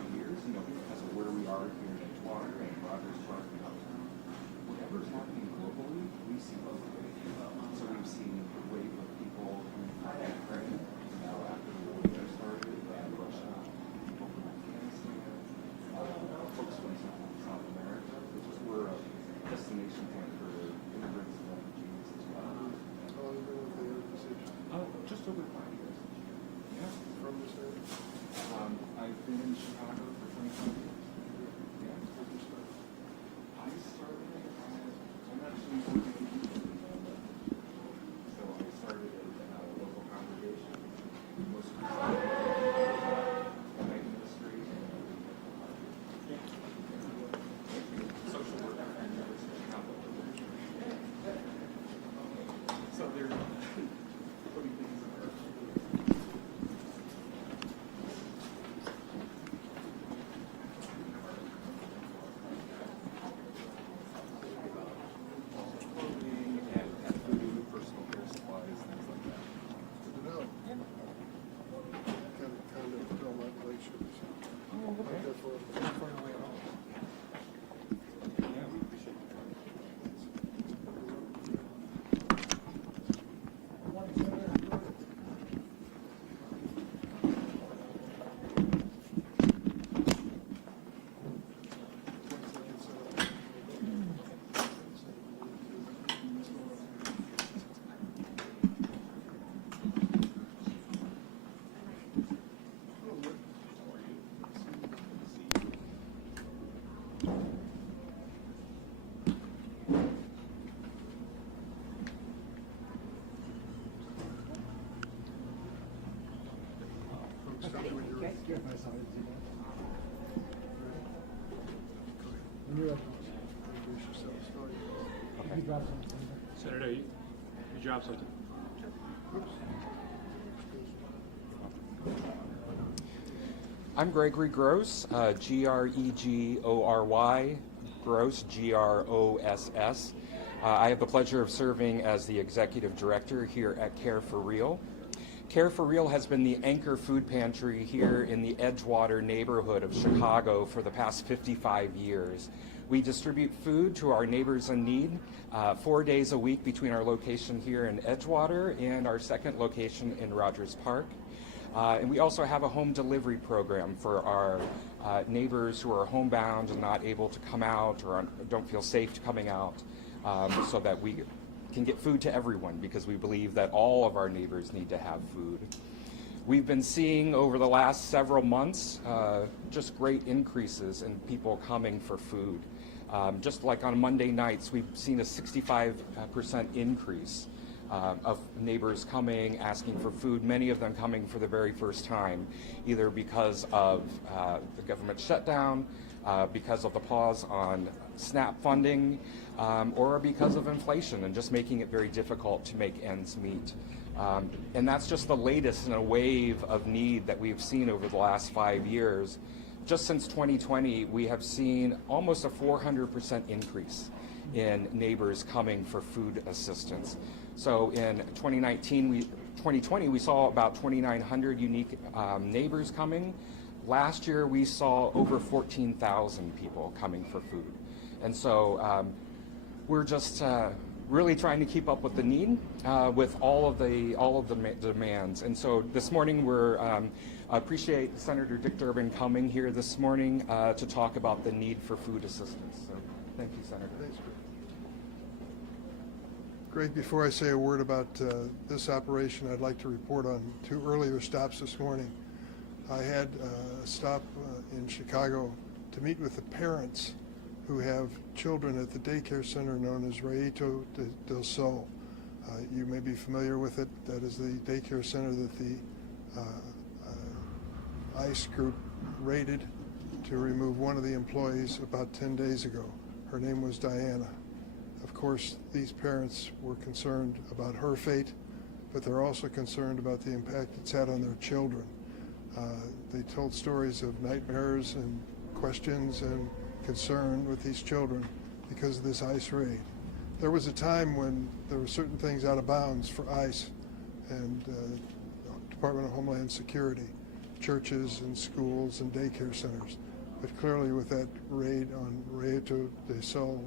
5 years, because of where we are here in Edgewater and Rogers Park and uptown, whatever's happening globally, we see locally. So we've seen a wave of people coming from Ukraine, after the war there started, and Russia, people from Afghanistan, folks from South America. We're a destination point for immigrants and refugees as well. How long have you been with the organization? Just over 5 years. Yeah. From this area? I've been in Chicago for 25 years. Yeah. Where did you start? I started, I'm actually working so I started at a local congregation, most recently the night ministry and social work at the University of Chicago. So they're putting things in there. Senator, you drop something. I'm Gregory Gross, Gregory, Gross, Gross. I have the pleasure of serving as the executive director here at Care for Real. Care for Real has been the anchor food pantry here in the Edgewater neighborhood of Chicago for the past 55 years. We distribute food to our neighbors in need 4 days a week between our location here in Edgewater and our second location in Rogers Park. And we also have a home delivery program for our neighbors who are homebound and not able to come out or don't feel safe coming out, so that we can get food to everyone, because we believe that all of our neighbors need to have food. We've been seeing over the last several months just great increases in people coming for food. Just like on Monday nights, we've seen a 65% increase of neighbors coming, asking for food, many of them coming for the very first time, either because of the government shutdown, because of the pause on SNAP funding, or because of inflation and just making it very difficult to make ends meet. And that's just the latest in a wave of need that we've seen over the last 5 years. Just since 2020, we have seen almost a 400% increase in neighbors coming for food assistance. So in 2020, we saw about 2,900 unique neighbors coming. Last year, we saw over 14,000 people coming for food. And so we're just really trying to keep up with the need, with all of the demands. And so this morning, I appreciate Senator Dick Durbin coming here this morning to talk about the need for food assistance. So thank you, Senator. Thanks, Greg, before I say a word about this operation, I'd like to report on 2 earlier stops this morning. I had a stop in Chicago to meet with the parents who have children at the daycare center known as Rayito del Sol. You may be familiar with it. That is the daycare center that the ICE group raided to remove one of the employees about 10 days ago. Her name was Diana. Of course, these parents were concerned about her fate, but they're also concerned about the impact it's had on their children. They told stories of nightmares and questions and concern with these children because of this ICE raid. There was a time when there were certain things out of bounds for ICE and Department of Homeland Security, churches and schools and daycare centers. But clearly with that raid on Reto de Sol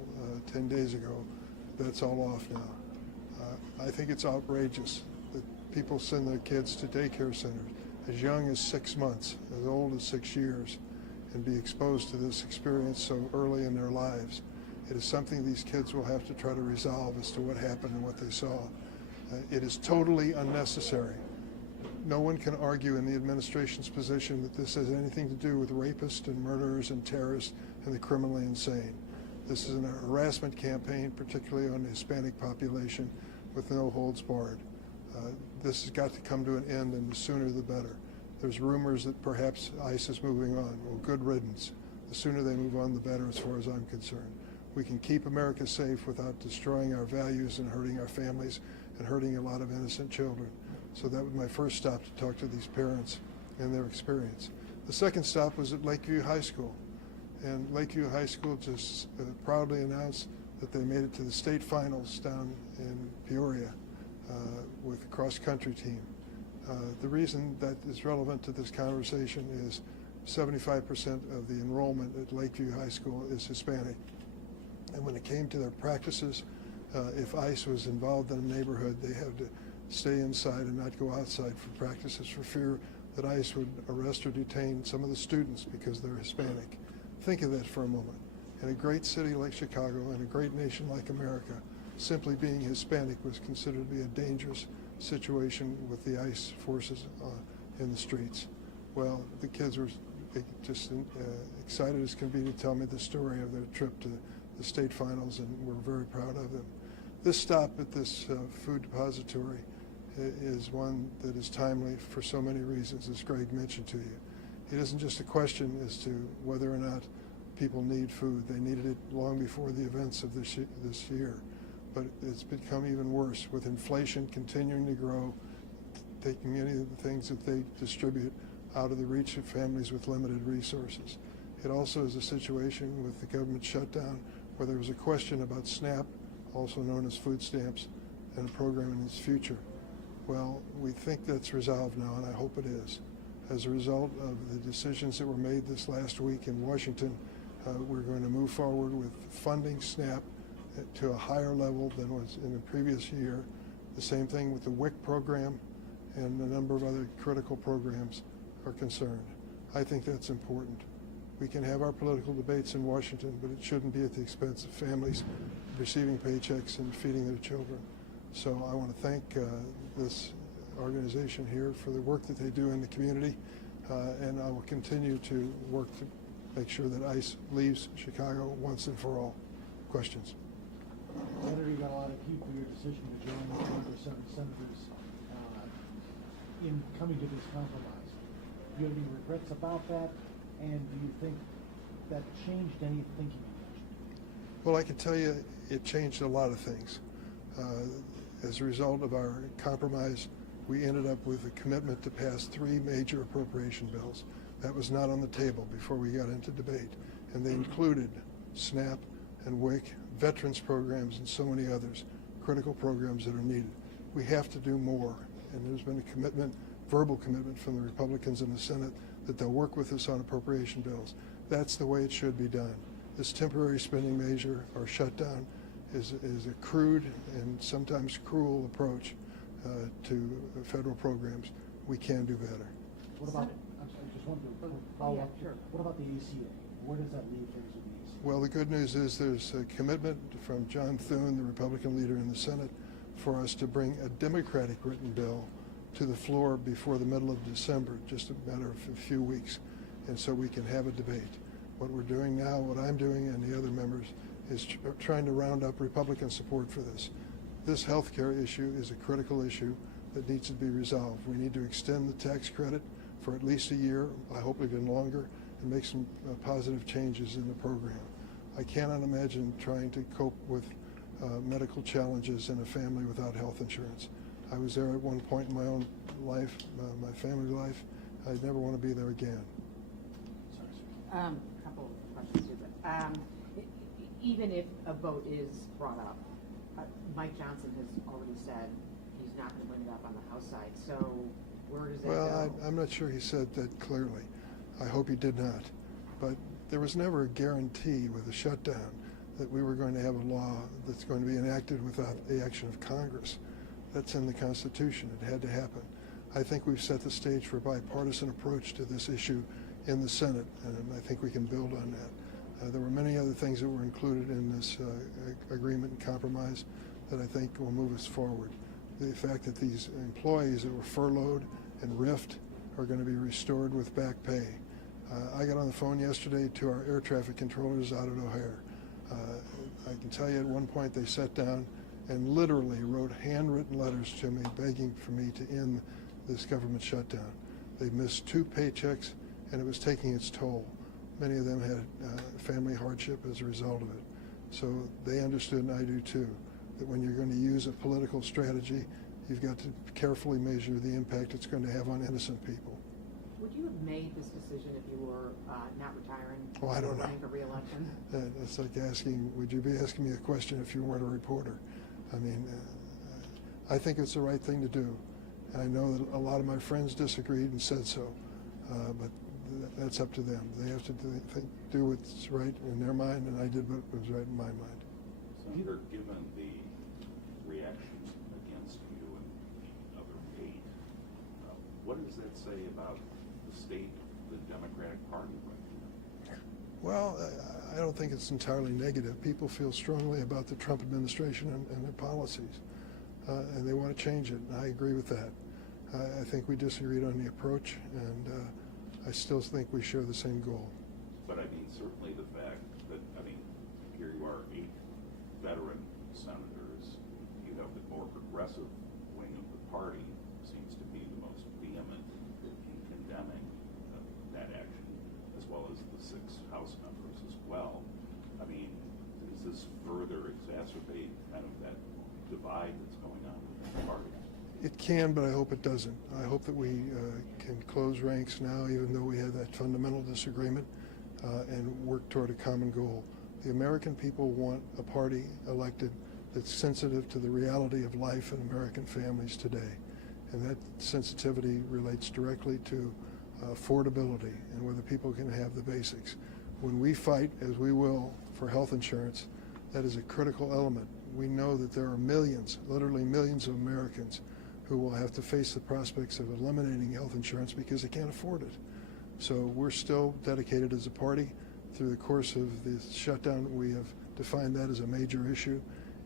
10 days ago, that's all off now. I think it's outrageous that people send their kids to daycare centers as young as 6 months, as old as 6 years, and be exposed to this experience so early in their lives. It is something these kids will have to try to resolve as to what happened and what they saw. It is totally unnecessary. No one can argue in the administration's position that this has anything to do with rapists and murderers and terrorists and the criminally insane. This is a harassment campaign, particularly on the Hispanic population, with no holds barred. This has got to come to an end, and the sooner the better. There's rumors that perhaps ICE is moving on. Well, good riddance. The sooner they move on, the better as far as I'm concerned. We can keep America safe without destroying our values and hurting our families and hurting a lot of innocent children. So that was my first stop, to talk to these parents and their experience. The second stop was at Lakeview High School. And Lakeview High School just proudly announced that they made it to the state finals down in Peoria with the cross-country team. The reason that is relevant to this conversation is 75% of the enrollment at Lakeview High School is Hispanic. And when it came to their practices, if ICE was involved in a neighborhood, they had to stay inside and not go outside for practices for fear that ICE would arrest or detain some of the students because they're Hispanic. Think of that for a moment. In a great city like Chicago and a great nation like America, simply being Hispanic was considered to be a dangerous situation with the ICE forces in the streets. Well, the kids were just excited as can be to tell me the story of their trip to the state finals, and we're very proud of them. This stop at this food depository is one that is timely for so many reasons, as Greg mentioned to you. It isn't just a question as to whether or not people need food. They needed it long before the events of this year. But it's become even worse with inflation continuing to grow, taking many of the things that they distribute out of the reach of families with limited resources. It also is a situation with the government shutdown where there was a question about SNAP, also known as food stamps, and a program in its future. Well, we think that's resolved now, and I hope it is. As a result of the decisions that were made this last week in Washington, we're going to move forward with funding SNAP to a higher level than was in the previous year. The same thing with the WIC program and a number of other critical programs are concerned. I think that's important. We can have our political debates in Washington, but it shouldn't be at the expense of families receiving paychecks and feeding their children. So I want to thank this organization here for the work that they do in the community, and I will continue to work to make sure that ICE leaves Chicago once and for all. Questions? Senator, you got a lot of heat for your decision to join the Congress of Senators in coming to this compromise. Do you have any regrets about that? And do you think that changed any thinking in Washington? Well, I can tell you it changed a lot of things. As a result of our compromise, we ended up with a commitment to pass 3 major appropriation bills. That was not on the table before we got into debate. And they included SNAP and WIC, veterans programs, and so many others, critical programs that are needed. We have to do more. And there's been a commitment, verbal commitment from the Republicans in the Senate that they'll work with us on appropriation bills. That's the way it should be done. This temporary spending measure or shutdown is a crude and sometimes cruel approach to federal programs. We can do better. What about, I'm sorry, just wanted to follow up. Sure. What about the ACA? Where does that leave things with the ACA? Well, the good news is there's a commitment from John Thune, the Republican leader in the Senate, for us to bring a Democratic written bill to the floor before the middle of December, just a matter of a few weeks, and so we can have a debate. What we're doing now, what I'm doing and the other members, is trying to round up Republican support for this. This health care issue is a critical issue that needs to be resolved. We need to extend the tax credit for at least a year, I hope even longer, and make some positive changes in the program. I cannot imagine trying to cope with medical challenges in a family without health insurance. I was there at one point in my own life, my family life. I'd never want to be there again. A couple of questions here. Even if a vote is brought up, Mike Johnson has already said he's not going to bring it up on the House side. So Where does that Well, go? I'm not sure he said that clearly. I hope he did not. But there was never a guarantee with a shutdown that we were going to have a law that's going to be enacted without the action of Congress. That's in the Constitution. It had to happen. I think we've set the stage for a bipartisan approach to this issue in the Senate, and I think we can build on that. There were many other things that were included in this agreement and compromise that I think will move us forward. The fact that these employees that were furloughed and RIFed are going to be restored with back pay. I got on the phone yesterday to our air traffic controllers out at O'Hare. I can tell you at one point they sat down and literally wrote handwritten letters to me begging for me to end this government shutdown. They missed 2 paychecks and it was taking its toll. Many of them had family hardship as a result of it. So they understood, and I do too, that when you're going to use a political strategy, you've got to carefully measure the impact it's going to have on innocent people. Would you have made this decision if you were not retiring? Oh, I don't know. Running for re-election? That's like asking, would you be asking me a question if you weren't a reporter? I mean, I think it's the right thing to do. And I know that a lot of my friends disagreed and said so, but that's up to them. They have to do what's right in their mind, and I did what was right in my mind. Senator, given the reaction against you and other 8, what does that say about the state of the Democratic Party right now? Well, I don't think it's entirely negative. People feel strongly about the Trump administration and their policies, and they want to change it, and I agree with that. I think we disagreed on the approach, and I still think we share the same goal. But I mean, certainly the fact that, I mean, here you are, 8 veteran senators, you have the more progressive wing of the party seems to be the most vehement in condemning that action, as well as the 6 House members as well. I mean, does this further exacerbate kind of that divide that's going on within the party? It can, but I hope it doesn't. I hope that we can close ranks now, even though we had that fundamental disagreement, and work toward a common goal. The American people want a party elected that's sensitive to the reality of life in American families today. And that sensitivity relates directly to affordability and whether people can have the basics. When we fight, as we will, for health insurance, that is a critical element. We know that there are millions, literally millions of Americans who will have to face the prospects of eliminating health insurance because they can't afford it. So we're still dedicated as a party. Through the course of the shutdown, we have defined that as a major issue.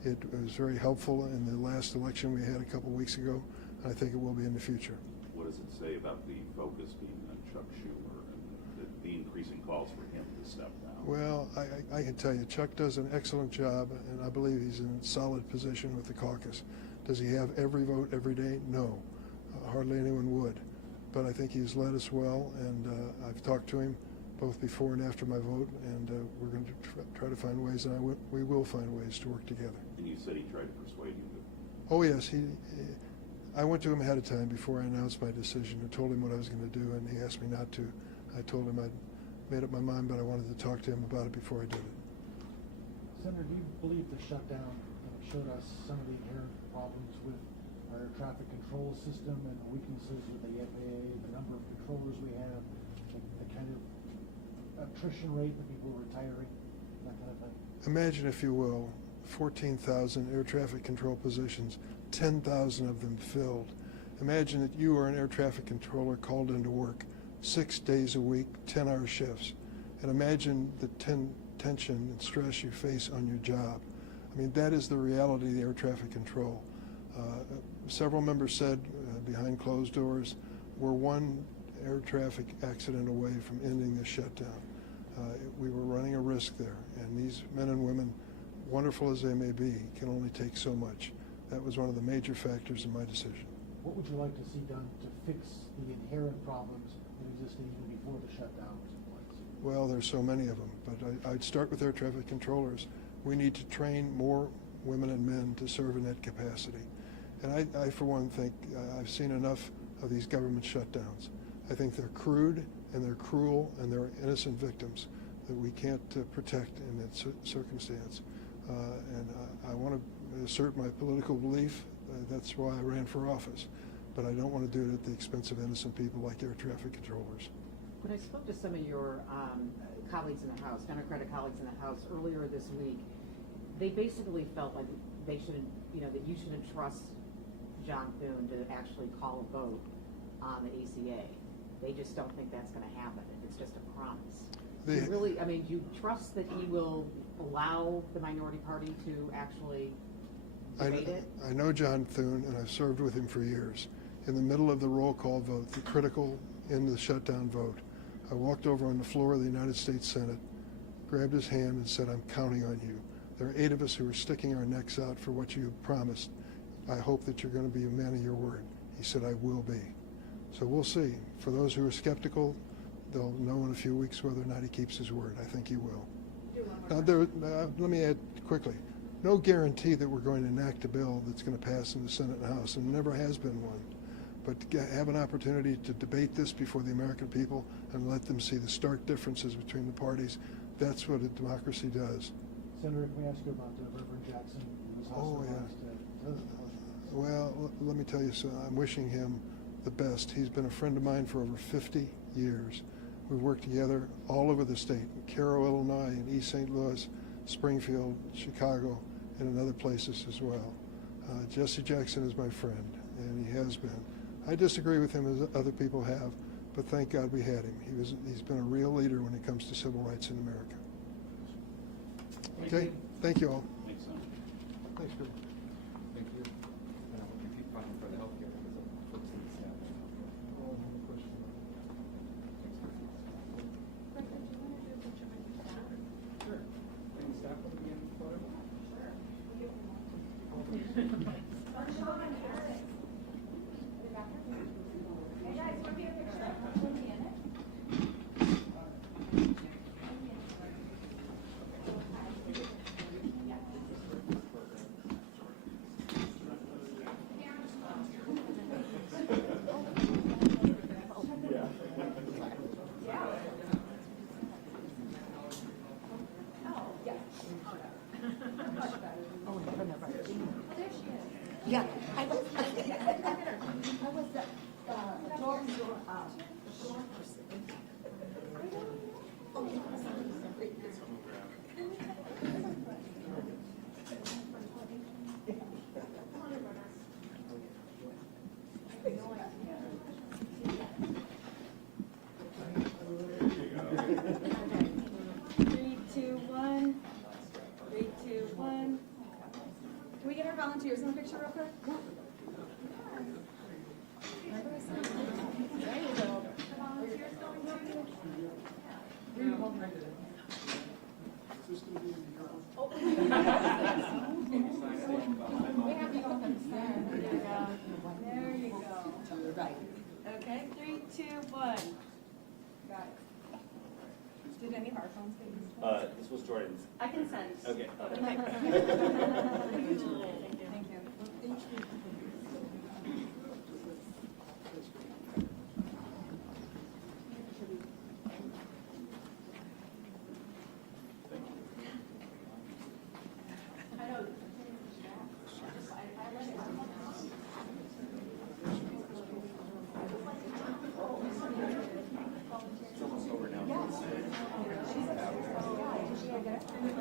It was very helpful in the last election we had a couple weeks ago. I think it will be in the future. What does it say about the focus being on Chuck Schumer and the increasing calls for him to step down? Well, I can tell you, Chuck does an excellent job, and I believe he's in a solid position with the caucus. Does he have every vote every day? No. Hardly anyone would. But I think he's led us well, and I've talked to him both before and after my vote, and we're going to try to find ways, and we will find ways to work together. And you said he tried to persuade you to... Oh, yes. I went to him ahead of time before I announced my decision and told him what I was going to do, and he asked me not to. I told him I'd made up my mind, but I wanted to talk to him about it before I did it. Senator, do you believe the shutdown showed us some of the inherent problems with our air traffic control system and the weaknesses with the FAA, the number of controllers we have, the kind of attrition rate that people retiring, that kind of thing? Imagine, if you will, 14,000 air traffic control positions, 10,000 of them filled. Imagine that you are an air traffic controller called into work 6 days a week, 10-hour shifts. And imagine the tension and stress you face on your job. I mean, that is the reality of the air traffic control. Several members said behind closed doors, we're one air traffic accident away from ending this shutdown. We were running a risk there, and these men and women, wonderful as they may be, can only take so much. That was one of the major factors in my decision. What would you like to see done to fix the inherent problems that existed even before the shutdown was in place? Well, there's so many of them, but I'd start with air traffic controllers. We need to train more women and men to serve in that capacity. And I for one, think I've seen enough of these government shutdowns. I think they're crude and they're cruel and they're innocent victims that we can't protect in that circumstance. And I want to assert my political belief. That's why I ran for office. but I don't want to do it at the expense of innocent people like air traffic controllers. When I spoke to some of your colleagues in the House, Democratic colleagues in the House earlier this week, they basically felt like they shouldn't, that you shouldn't trust John Thune to actually call a vote on the ACA. They just don't think that's going to happen. It's just a promise. Do you trust that he will allow the minority party to actually debate it? I know John Thune, and I've served with him for years. In the middle of the roll call vote, the critical in the shutdown vote, I walked over on the floor of the United States Senate, grabbed his hand and said, I'm counting on you. There are 8 of us who are sticking our necks out for what you promised. I hope that you're going to be a man of your word. He said, I will be. So we'll see. For those who are skeptical, they'll know in a few weeks whether or not he keeps his word. I think he will. Now, let me add quickly. No guarantee that we're going to enact a bill that's going to pass in the Senate and House, and never has been one. But to have an opportunity to debate this before the American people and let them see the stark differences between the parties, that's what a democracy does. Senator, can we ask you about Reverend Jackson? Who was hospitalized, Well, let me tell you, so I'm wishing him the best. He's been a friend of mine for over 50 years. We've worked together all over the state, in Cairo, Illinois, in East St. Louis, Springfield, Chicago, and in other places as well. Jesse Jackson is my friend, and he has been. I disagree with him as other people have, but thank God we had him. He's been a real leader when it comes to civil rights in America. Okay, thank you all. Thanks, Senator. Thanks, Bill. Thank you. And I hope you keep fighting for the healthcare because of folks in the staff. Sure. Any staff want to be in photo? Yeah, I was the door person. Three, two, one. 3, 2, 1. Can we get our volunteers in the picture real quick? There you go. The volunteers going we have to go up and stand. There you go. Right. Okay, 3, 2, 1. Got it. Did any of our phones get used? This was Jordan's. I can send. Okay. Thank you. Thank you. Yeah.